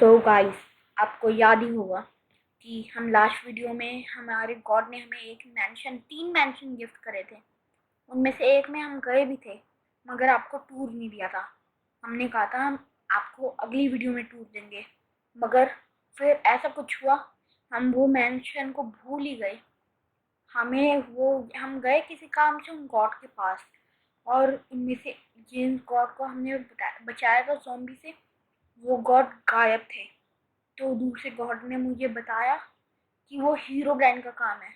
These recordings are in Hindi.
सो गाइस, आपको याद ही होगा कि हम लास्ट वीडियो में हमारे गॉड ने हमें तीन मैंशन गिफ्ट करे थे। उनमें से एक में हम गए भी थे, मगर आपको टूर नहीं दिया था। हमने कहा था हम आपको अगली वीडियो में टूर देंगे, मगर फिर ऐसा कुछ हुआ, हम वो मैंशन को भूल ही गए। हम गए किसी काम से उन गॉड के पास, और उनमें से जिन गॉड को हमने बचाया था ज़ॉम्बी से, वो गॉड गायब थे। तो दूसरे गॉड ने मुझे बताया कि वो हीरो ब्रांड का काम है।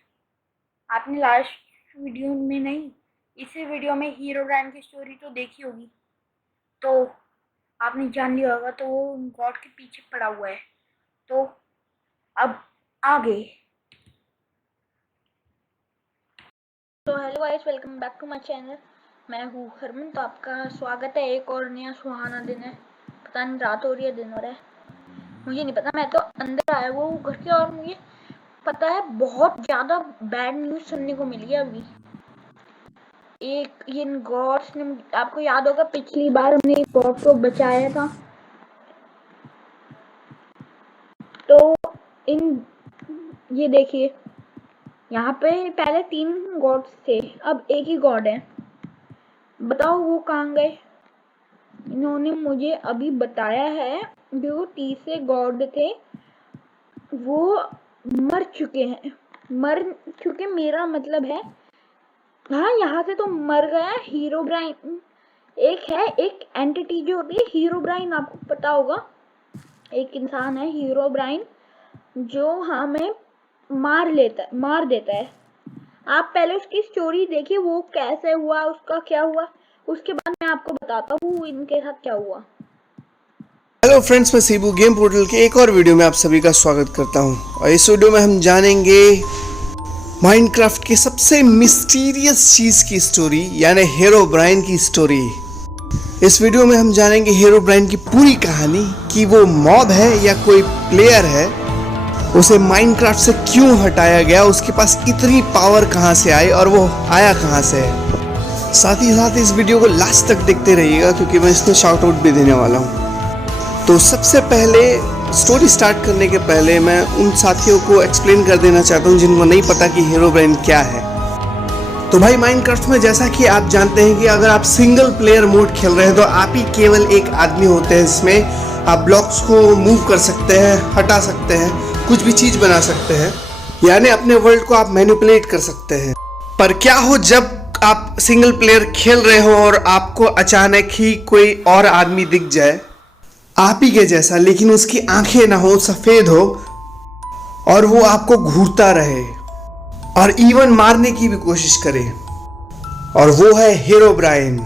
आपने लास्ट वीडियो में नहीं, इसी वीडियो में हीरो ब्रांड की स्टोरी तो देखी होगी, तो आपने जान लिया होगा। तो वो गॉड के पीछे पड़ा हुआ है। तो अब आगे। तो hello guys, welcome back to my channel. मैं हूँ हरमन। तो आपका स्वागत है। एक और नया सुहाना दिन है। पता नहीं रात हो रही है दिन हो रहा है, मुझे नहीं पता। मैं तो अंदर आया हुआ हूँ घर के, और मुझे पता है बहुत ज़्यादा बैड न्यूज़ सुनने को मिली है अभी। इन गॉड्स ने, आपको याद होगा पिछली बार हमने एक गॉड को बचाया था, तो ये देखिए, यहाँ पे पहले 3 गॉड्स थे, अब एक ही गॉड है। बताओ वो कहाँ गए? इन्होंने मुझे अभी बताया है जो तीसरे गॉड थे वो मर चुके हैं। मेरा मतलब है, हाँ, यहाँ से तो मर गया हीरो ब्राइन। एक एंटिटी जो होती है हीरो ब्राइन, आपको पता होगा, एक इंसान है हीरो ब्राइन जो हमें मार देता है। आप पहले उसकी स्टोरी देखिए, वो कैसे हुआ, उसका क्या हुआ, उसके बाद मैं आपको बताता हूँ इनके साथ क्या हुआ। हेलो फ्रेंड्स, मैं सीबू गेम पोर्टल के एक और वीडियो में आप सभी का स्वागत करता हूं। और इस वीडियो में हम जानेंगे माइनक्राफ्ट की सबसे मिस्टीरियस चीज़ की स्टोरी, यानी हीरो ब्राइन की स्टोरी। इस वीडियो में हम जानेंगे हीरो ब्राइन की पूरी कहानी, कि वो मॉब है या कोई प्लेयर है, उसे माइनक्राफ्ट से क्यों हटाया गया, उसके पास इतनी पावर कहाँ से आई और वो आया कहाँ से है। साथ ही साथ इस वीडियो को लास्ट तक देखते रहिएगा, क्योंकि मैं इसमें शाउट आउट भी देने वाला हूँ। तो सबसे पहले स्टोरी स्टार्ट करने के पहले मैं उन साथियों को एक्सप्लेन कर देना चाहता हूँ जिनको नहीं पता कि हीरो ब्राइन क्या है। तो भाई, माइनक्राफ्ट में जैसा कि आप जानते हैं कि अगर आप सिंगल प्लेयर मोड खेल रहे हैं तो आप ही केवल एक आदमी होते हैं, जिसमें आप ब्लॉक्स को मूव कर सकते हैं, हटा सकते हैं, कुछ भी चीज़ बना सकते हैं, यानी अपने वर्ल्ड को आप मैनिपुलेट कर सकते हैं। पर क्या हो जब आप सिंगल प्लेयर खेल रहे हो और आपको अचानक ही कोई और आदमी दिख जाए आप ही के जैसा, लेकिन उसकी आंखें ना हो, सफेद हो, और वो आपको घूरता रहे और इवन मारने की भी कोशिश करे, और वो है हीरो ब्राइन।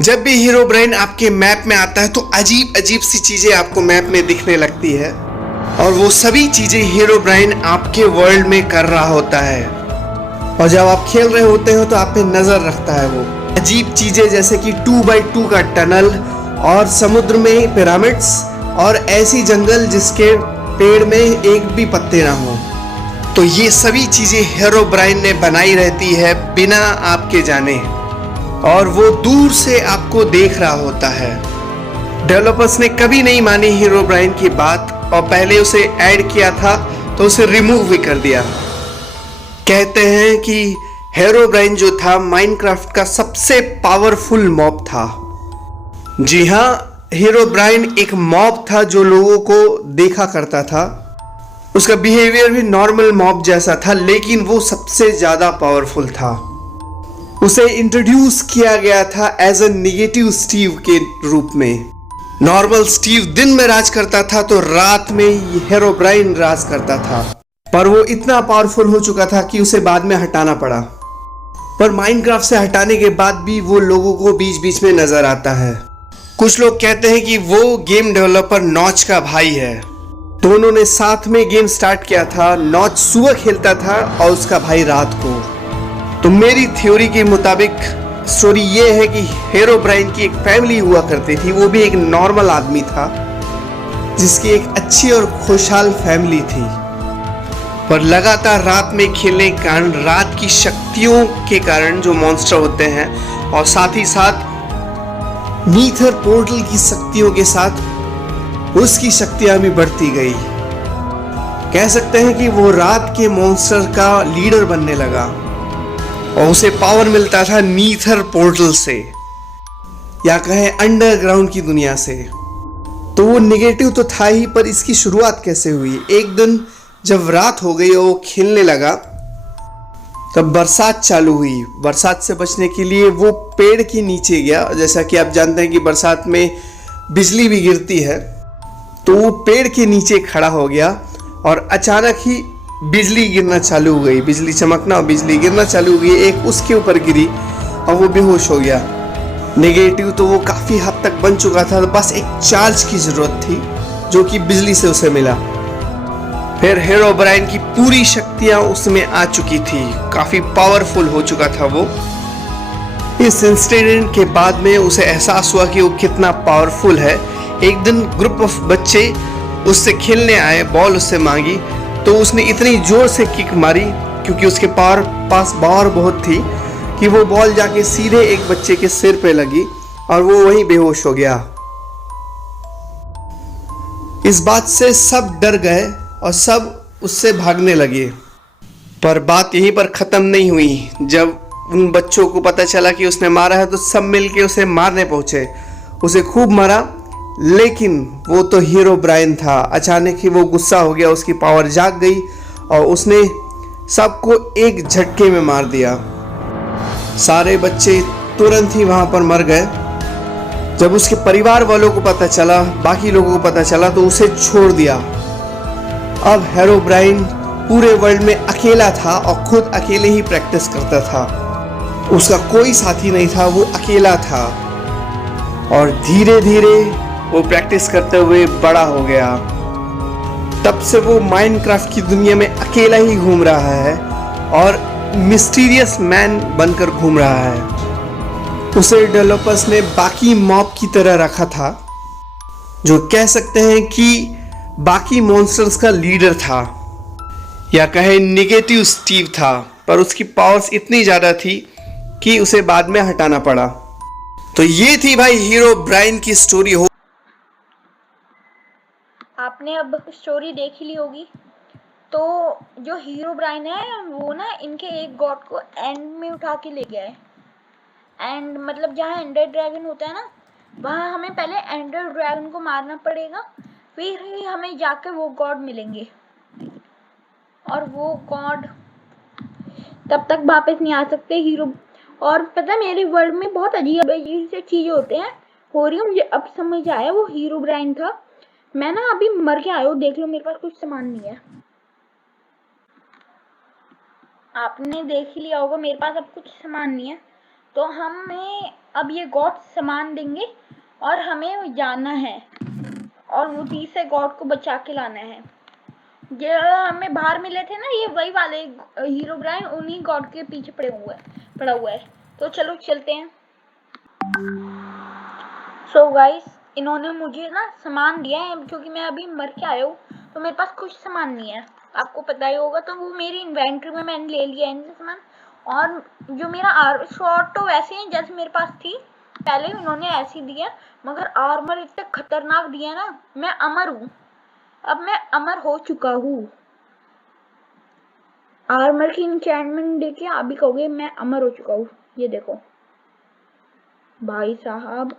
जब भी हीरो ब्राइन आपके मैप में आता है तो अजीब अजीब सी चीजें आपको मैप में दिखने लगती है, और वो सभी चीजें हीरो ब्राइन आपके वर्ल्ड में कर रहा होता है। और जब आप खेल रहे होते हो तो आप पे नजर रखता है वो अजीब चीजें, जैसे कि 2x2 का टनल, और समुद्र में पिरामिड्स, और ऐसी जंगल जिसके पेड़ में एक भी पत्ते ना हो। तो ये सभी चीजें हीरो ब्राइन ने बनाई रहती है बिना आपके जाने, और वो दूर से आपको देख रहा होता है। डेवलपर्स ने कभी नहीं मानी हीरो ब्राइन की बात, और पहले उसे ऐड किया था तो उसे रिमूव भी कर दिया। कहते हैं कि हीरो ब्राइन जो था माइनक्राफ्ट का सबसे पावरफुल मॉब था। जी हाँ, हीरो ब्राइन एक मॉब था जो लोगों को देखा करता था। उसका बिहेवियर भी नॉर्मल मॉब जैसा था, लेकिन वो सबसे ज्यादा पावरफुल था। उसे इंट्रोड्यूस किया गया था एज अ नेगेटिव स्टीव के रूप में। नॉर्मल स्टीव दिन में राज करता था तो रात में हीरो ब्राइन राज करता था। पर वो इतना पावरफुल हो चुका था कि उसे बाद में हटाना पड़ा। पर माइनक्राफ्ट से हटाने के बाद भी वो लोगों को बीच बीच में नजर आता है। कुछ लोग कहते हैं कि वो गेम डेवलपर नॉच का भाई है। दोनों ने साथ में गेम स्टार्ट किया था। नॉच सुबह खेलता था और उसका भाई रात को। तो मेरी थ्योरी के मुताबिक स्टोरी ये है कि हीरो ब्राइन की एक फैमिली हुआ करती थी। वो भी एक नॉर्मल आदमी था जिसकी एक अच्छी और खुशहाल फैमिली थी, पर लगातार रात में खेलने के कारण, रात की शक्तियों के कारण जो मॉन्स्टर होते हैं, और साथ ही साथ नीथर पोर्टल की शक्तियों के साथ उसकी शक्तियां भी बढ़ती गई। कह सकते हैं कि वो रात के मॉन्स्टर का लीडर बनने लगा और उसे पावर मिलता था नीथर पोर्टल से, या कहें अंडरग्राउंड की दुनिया से। तो वो निगेटिव तो था ही, पर इसकी शुरुआत कैसे हुई? एक दिन जब रात हो गई और वो खेलने लगा, तब बरसात चालू हुई। बरसात से बचने के लिए वो पेड़ के नीचे गया। जैसा कि आप जानते हैं कि बरसात में बिजली भी गिरती है, तो वो पेड़ के नीचे खड़ा हो गया और अचानक ही बिजली गिरना चालू हो गई। बिजली चमकना और बिजली गिरना चालू हो गई। एक उसके ऊपर गिरी और वो बेहोश हो गया। नेगेटिव तो वो काफी हद तक बन चुका था, बस एक चार्ज की जरूरत थी जो कि बिजली से उसे मिला। फिर हेरोब्राइन की पूरी शक्तियां उसमें आ चुकी थी, काफी पावरफुल हो चुका था वो। इस इंसिडेंट के बाद में उसे एहसास हुआ कि वो कितना पावरफुल है। एक दिन ग्रुप ऑफ बच्चे उससे खेलने आए, बॉल उससे मांगी, तो उसने इतनी जोर से किक मारी, क्योंकि उसके पास पावर बहुत थी, कि वो बॉल जाके सीधे एक बच्चे के सिर पे लगी और वो वहीं बेहोश हो गया। इस बात से सब डर गए और सब उससे भागने लगे। पर बात यहीं पर खत्म नहीं हुई। जब उन बच्चों को पता चला कि उसने मारा है, तो सब मिलके उसे मारने पहुंचे। उसे खूब मारा, लेकिन वो तो हेरोब्राइन था। अचानक ही वो गुस्सा हो गया, उसकी पावर जाग गई और उसने सबको एक झटके में मार दिया। सारे बच्चे तुरंत ही वहां पर मर गए। जब उसके परिवार वालों को पता चला, बाकी लोगों को पता चला, तो उसे छोड़ दिया। अब हेरोब्राइन पूरे वर्ल्ड में अकेला था और खुद अकेले ही प्रैक्टिस करता था। उसका कोई साथी नहीं था, वो अकेला था। और धीरे धीरे वो प्रैक्टिस करते हुए बड़ा हो गया। तब से वो माइनक्राफ्ट की दुनिया में अकेला ही घूम रहा है और मिस्टीरियस मैन बनकर घूम रहा है। उसे डेवलपर्स ने बाकी मॉब की तरह रखा था, जो कह सकते हैं कि बाकी मॉन्स्टर्स का लीडर था, या कहे निगेटिव स्टीव था। पर उसकी पावर्स इतनी ज्यादा थी कि उसे बाद में हटाना पड़ा। तो ये थी भाई हेरोब्राइन की स्टोरी। हो आपने अब स्टोरी देख ही ली होगी। तो जो हेरोब्राइन है वो ना इनके एक गॉड को एंड में उठा के ले गया है। एंड मतलब जहाँ एंडर ड्रैगन होता है ना, वहाँ हमें पहले एंडर ड्रैगन को मारना पड़ेगा, फिर ही हमें जाके वो गॉड मिलेंगे। और वो गॉड तब तक वापस नहीं आ सकते हीरो। और पता है मेरे वर्ल्ड में बहुत अजीब अजीब से चीजें होते हैं हो रही है। मुझे अब समझ आया वो हेरोब्राइन था। मैं ना अभी मर के आया हूँ, देख लो मेरे पास कुछ सामान नहीं है। आपने देख ही लिया होगा मेरे पास अब कुछ सामान नहीं है। तो हमें अब ये गॉड सामान देंगे और हमें जाना है और वो 30 से गॉड को बचा के लाना है। ये हमें बाहर मिले थे ना, ये वही वाले हेरोब्राइन उन्हीं गॉड के पीछे पड़ा हुआ है। तो चलो चलते हैं। सो गाइस, इन्होंने मुझे ना सामान दिया है, क्योंकि मैं अभी मर के आया हूँ तो मेरे पास कुछ सामान नहीं है। आपको पता ही होगा, तो वो मेरी इन्वेंट्री में मैंने ले लिया है सामान। और जो मेरा शॉर्ट तो वैसे ही जैसे मेरे पास थी पहले, इन्होंने ऐसी दिया, मगर आर्मर इतने खतरनाक दिया ना। मैं अमर हूँ, अब मैं अमर हो चुका हूँ। आर्मर की इंचेंटमेंट देके आप भी कहोगे मैं अमर हो चुका हूँ। ये देखो भाई साहब,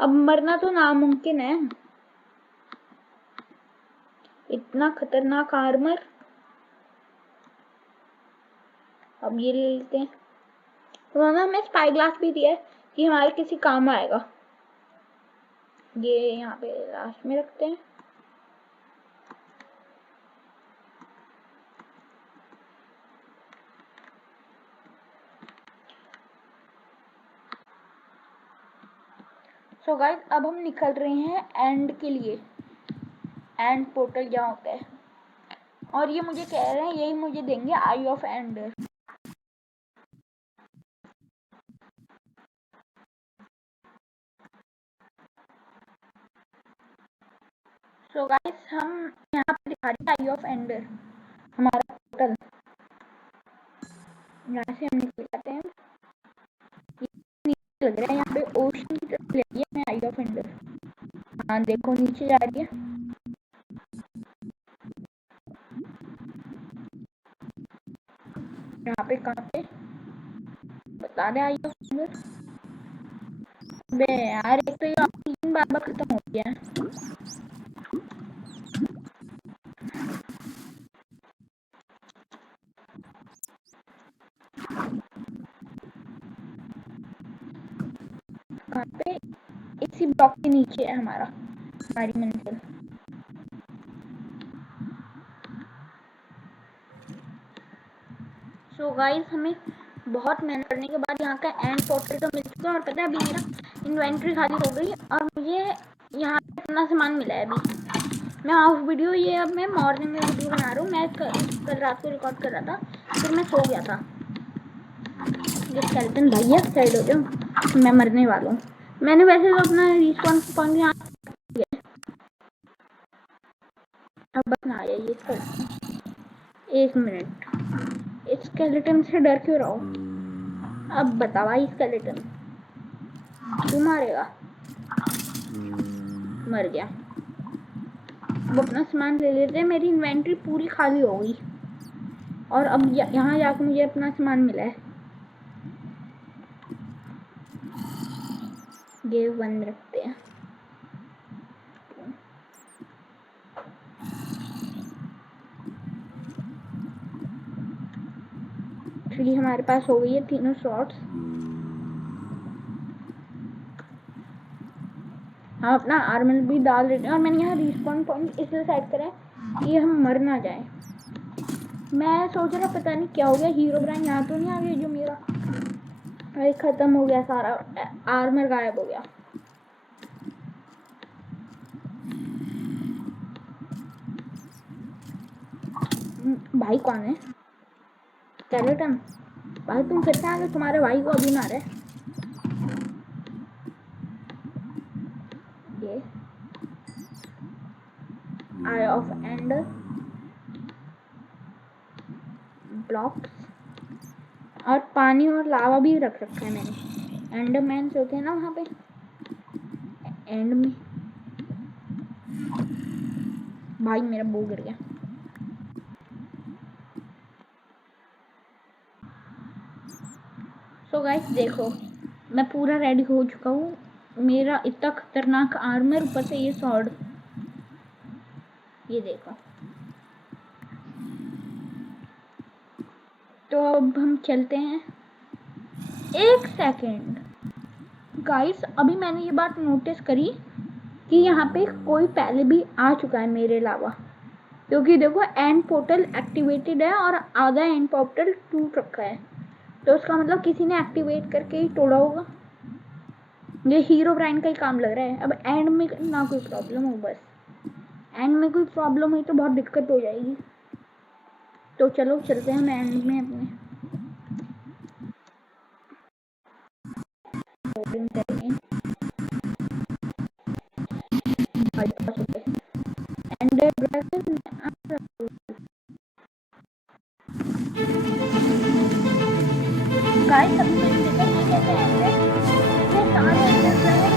अब मरना तो नामुमकिन है। इतना खतरनाक आर्मर। अब ये ले लेते हैं। उन्होंने हमें स्पाई ग्लास भी दिया है कि हमारे किसी काम आएगा। ये यहाँ पे लास्ट में रखते हैं। सो गाइस, अब हम निकल रहे हैं एंड के लिए। एंड पोर्टल जहाँ होता है, और ये मुझे कह रहे हैं यही मुझे देंगे आई ऑफ एंडर। सो गाइस, हम यहाँ पे दिखा रहे हैं आई ऑफ एंडर हमारा पोर्टल। यहाँ से हम निकल जाते हैं। लग रहा है यहाँ पे ओशन की तरफ ले गया मैं आई ऑफ एंडर। हाँ देखो नीचे जा रही है। यहाँ पे कहाँ पे बता दे। आई हो बे यार, एक तो ये ऑक्सीजन बार बार खत्म हो गया है। कहाँ पे? इसी ब्लॉक के नीचे है हमारी मंजिल। सो गाइस, हमें बहुत मेहनत करने के बाद यहाँ का एंड पोर्टल तो मिल चुका है। और पता है, अभी मेरा इन्वेंट्री खाली हो गई और मुझे यहाँ पे अपना सामान मिला है। अभी मैं ऑफ वीडियो, ये अब मैं मॉर्निंग में वीडियो बना रहा हूँ। मैं कल रात को रिकॉर्ड कर रहा था, फिर मैं सो गया था। ये स्केलेटन भैया साइड हो जाओ, मैं मरने वाला हूँ। मैंने वैसे तो अपना रिस्पॉन्स पॉइंट यहाँ अब बस ना आया ये स्केलेटन। एक मिनट, इस स्केलेटन से डर क्यों रहा हूँ? अब बता भाई, स्केलेटन क्यों मारेगा? मर गया। वो अपना सामान ले लेते हैं। मेरी इन्वेंट्री पूरी खाली हो गई और अब यहाँ जाकर मुझे अपना सामान मिला है। गेव बंद रखते हैं। थ्री हमारे पास हो गई है, तीनों शॉट्स। हम अपना आर्मर भी डाल देते हैं। और मैंने यहाँ रिस्पॉन पॉइंट इसलिए सेट करा है कि हम मर ना जाए। मैं सोच रहा पता नहीं क्या हो गया, हीरो ब्रांड यहाँ तो नहीं आ गया जो मेरा भाई खत्म हो गया, सारा आर्मर गायब हो गया। भाई कौन है? स्केलेटन भाई, तुम फिर से आ गए। तुम्हारे भाई को अभी मारे। ये आई ऑफ एंड ब्लॉक्स और पानी और लावा भी रख रखा है मैंने। एंडरमैन होते हैं ना वहाँ पे एंड में। भाई मेरा बो गिर गया। सो गाइस देखो, मैं पूरा रेडी हो चुका हूँ। मेरा इतना खतरनाक आर्मर, ऊपर से ये स्वॉर्ड, ये देखो। तो अब हम चलते हैं। एक सेकेंड गाइस, अभी मैंने ये बात नोटिस करी कि यहाँ पे कोई पहले भी आ चुका है मेरे अलावा। क्योंकि देखो एंड पोर्टल एक्टिवेटेड है और आधा एंड पोर्टल टूट रखा है। तो उसका मतलब किसी ने एक्टिवेट करके ही तोड़ा होगा। ये हीरो ब्रांड का ही काम लग रहा है। अब एंड में ना कोई प्रॉब्लम हो, बस एंड में कोई प्रॉब्लम हुई तो बहुत दिक्कत हो जाएगी। तो चलो चलते हैं हम एंड में अपने। गाइस अभी मैंने देखा ये कैसे एंड है। इसमें सारे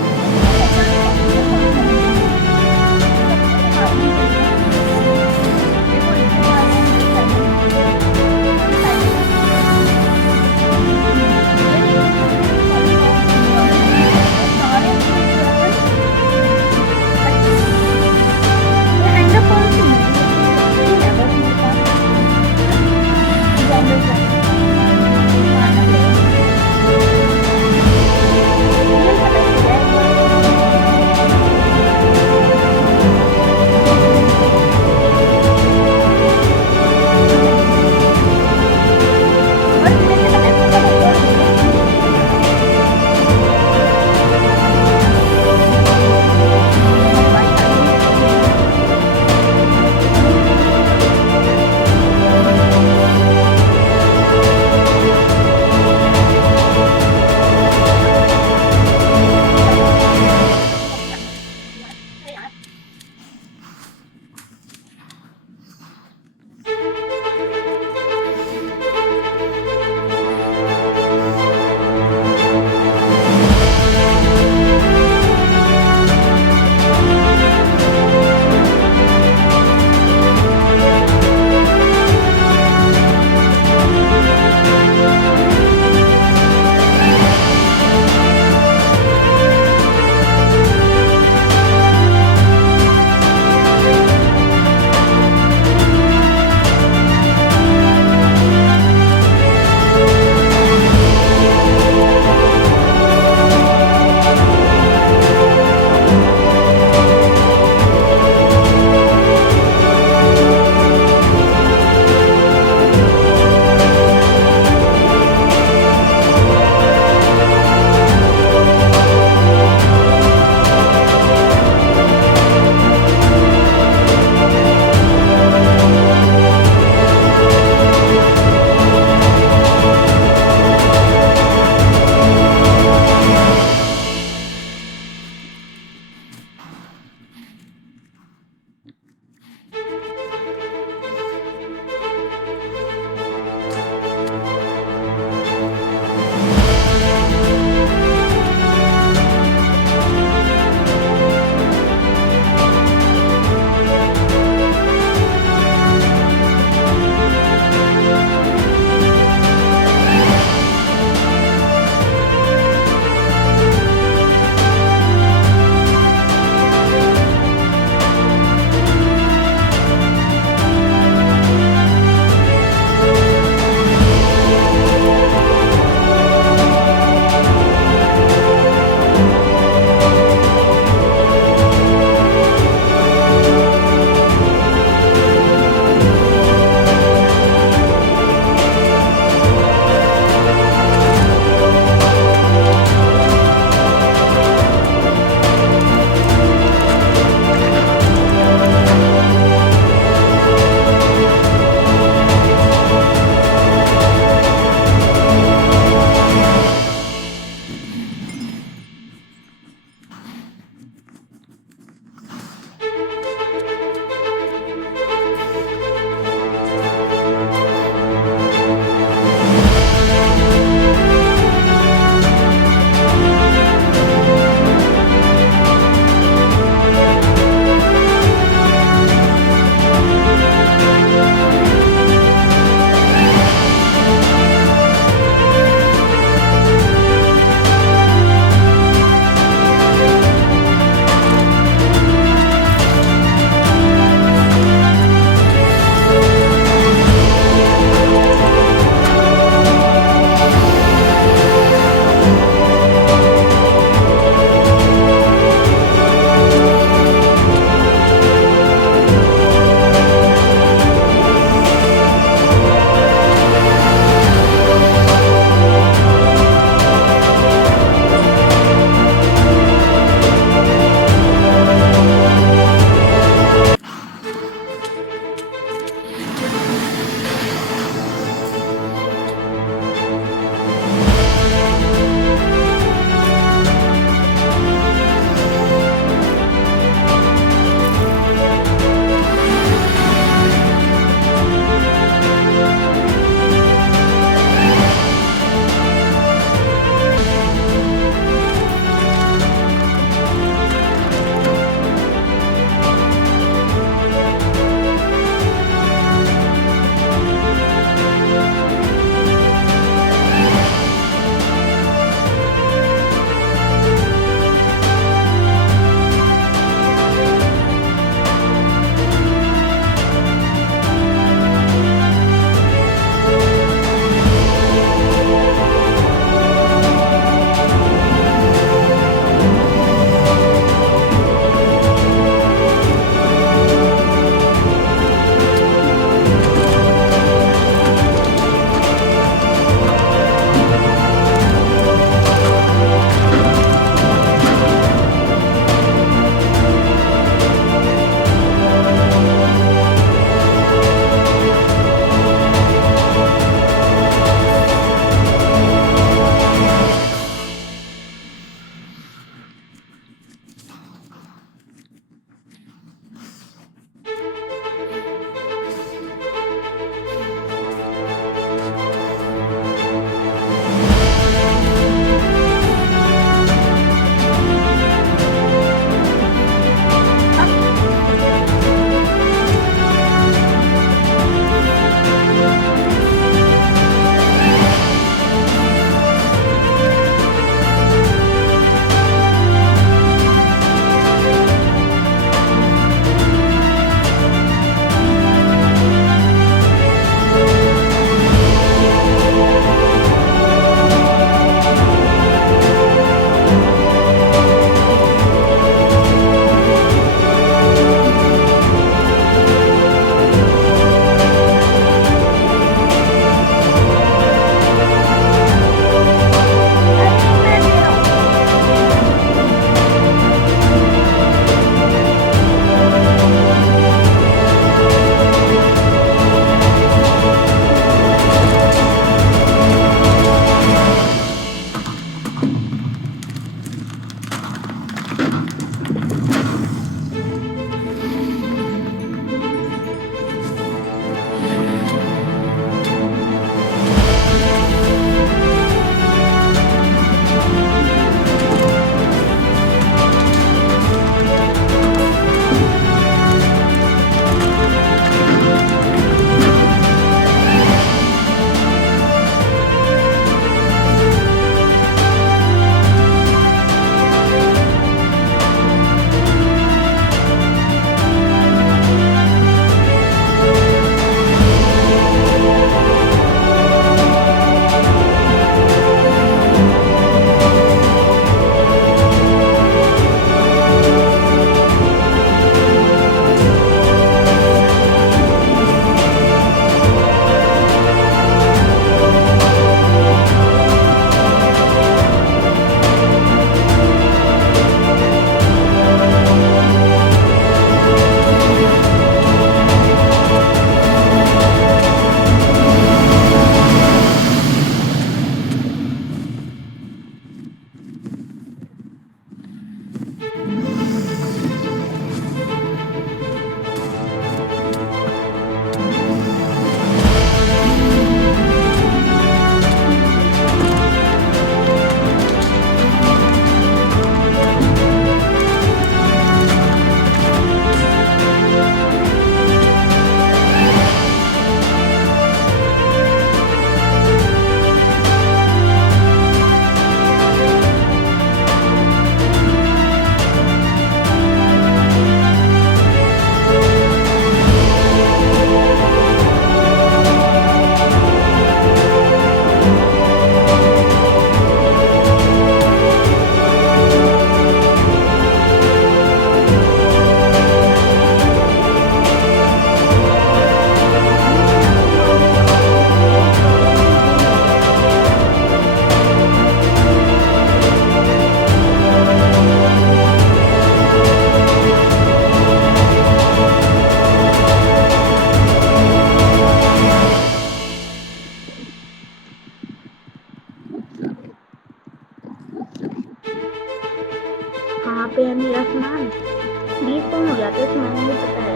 20 कम हो जाते हैं, इसमें मुझे पता है।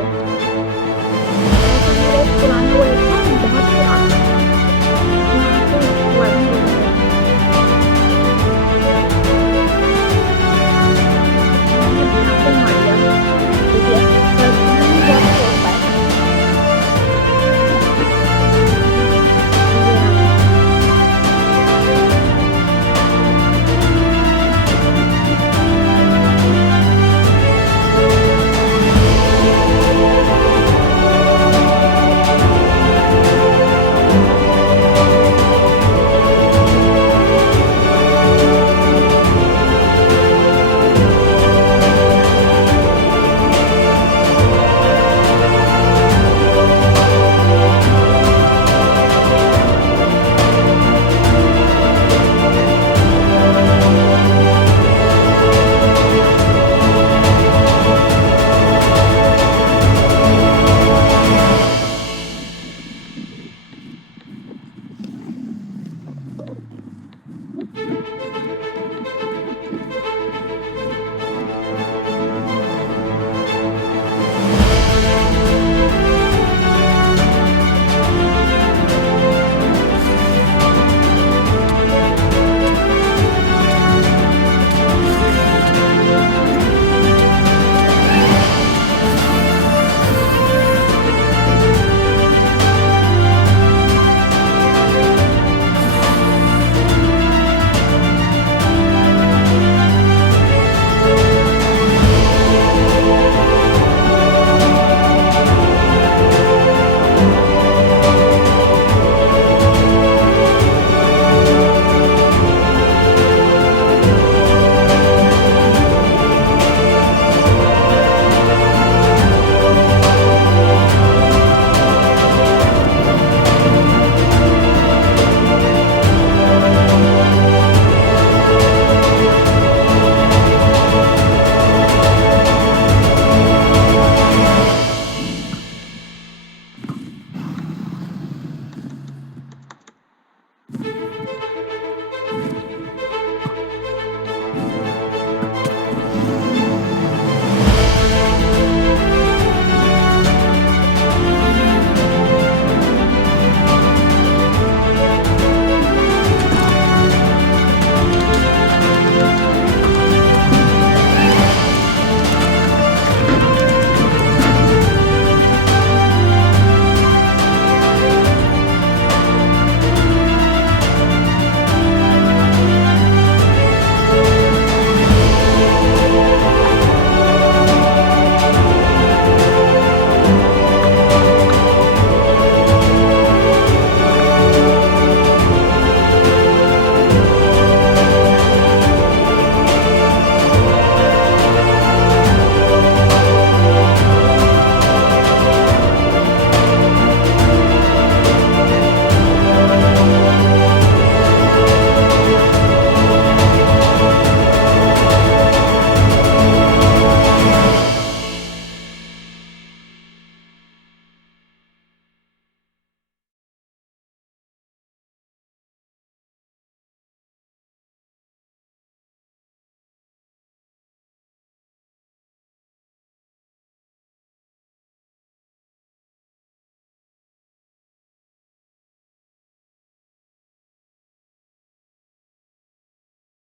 ऐसा मेरा एक पुराना वर्ल्ड